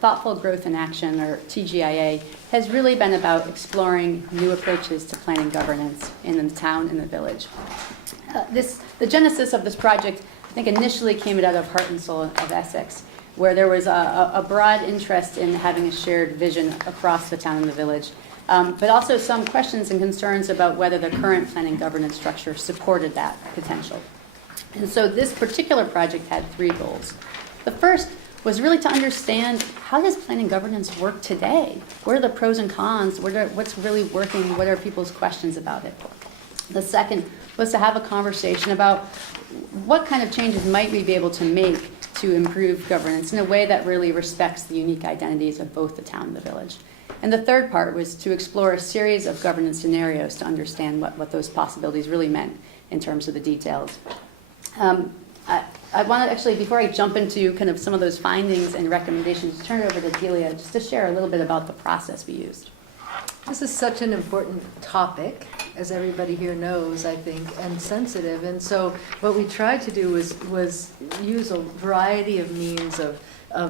Thoughtful Growth in Action, or TGIA, has really been about exploring new approaches to planning governance in the town and the village. The genesis of this project, I think, initially came out of Heart and Soul of Essex, where there was a broad interest in having a shared vision across the town and the village, but also some questions and concerns about whether the current planning governance structure supported that potential. And so this particular project had 3 goals. The first was really to understand, how does planning governance work today? What are the pros and cons? What's really working? What are people's questions about it? The second was to have a conversation about what kind of changes might we be able to make to improve governance in a way that really respects the unique identities of both the town and the village. And the third part was to explore a series of governance scenarios to understand what those possibilities really meant in terms of the details. I want to actually, before I jump into kind of some of those findings and recommendations, turn it over to Delia just to share a little bit about the process we used. This is such an important topic, as everybody here knows, I think, and sensitive. And so what we tried to do was use a variety of means of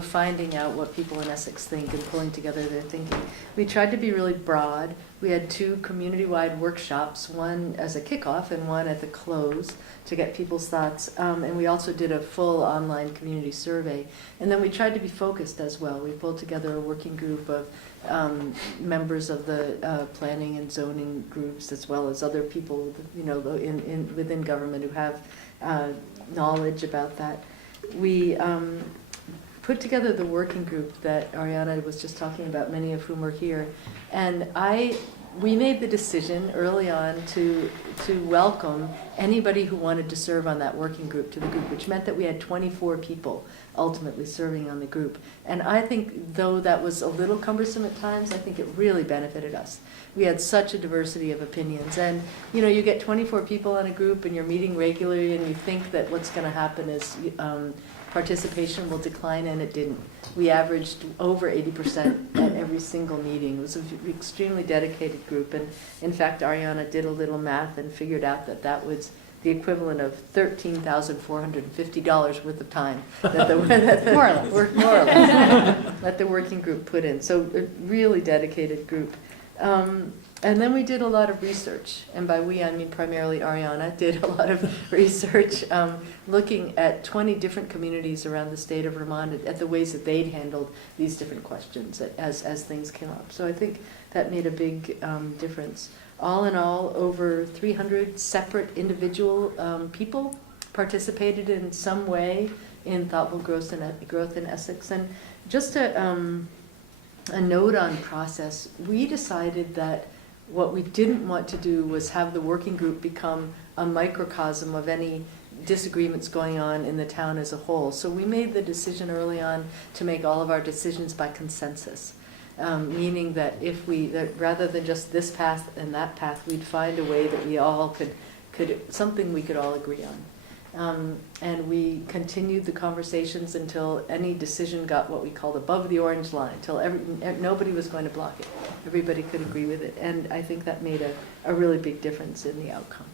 finding out what people in Essex think and pulling together their thinking. We tried to be really broad. We had 2 community-wide workshops, one as a kickoff and one at the close, to get people's thoughts. And we also did a full online community survey. And then we tried to be focused as well. We pulled together a working group of members of the planning and zoning groups, as well as other people, you know, within government who have knowledge about that. We put together the working group that Ariana was just talking about, many of whom are here, and we made the decision early on to welcome anybody who wanted to serve on that working group to the group, which meant that we had 24 people ultimately serving on the group. And I think, though that was a little cumbersome at times, I think it really benefited us. We had such a diversity of opinions, and you know, you get 24 people on a group and you're meeting regularly and you think that what's going to happen is participation will decline, and it didn't. We averaged over 80% at every single meeting. It was an extremely dedicated group, and in fact Ariana did a little math and figured out that that was the equivalent of $13,450 worth of time that the more or less that the working group put in. So a really dedicated group. And then we did a lot of research, and by we I mean primarily Ariana did a lot of research looking at 20 different communities around the state of Vermont at the ways that they'd handled these different questions as things came up. So I think that made a big difference. All in all, over 300 separate individual people participated in some way in thoughtful growth in Essex. And just a note on process, we decided that what we didn't want to do was have the working group become a microcosm of any disagreements going on in the town as a whole. So we made the decision early on to make all of our decisions by consensus, meaning that that rather than just this path and that path, we'd find a way that we all could something we could all agree on. And we continued the conversations until any decision got what we called above the orange line, until nobody was going to block it. Everybody could agree with it. And I think that made a really big difference in the outcome.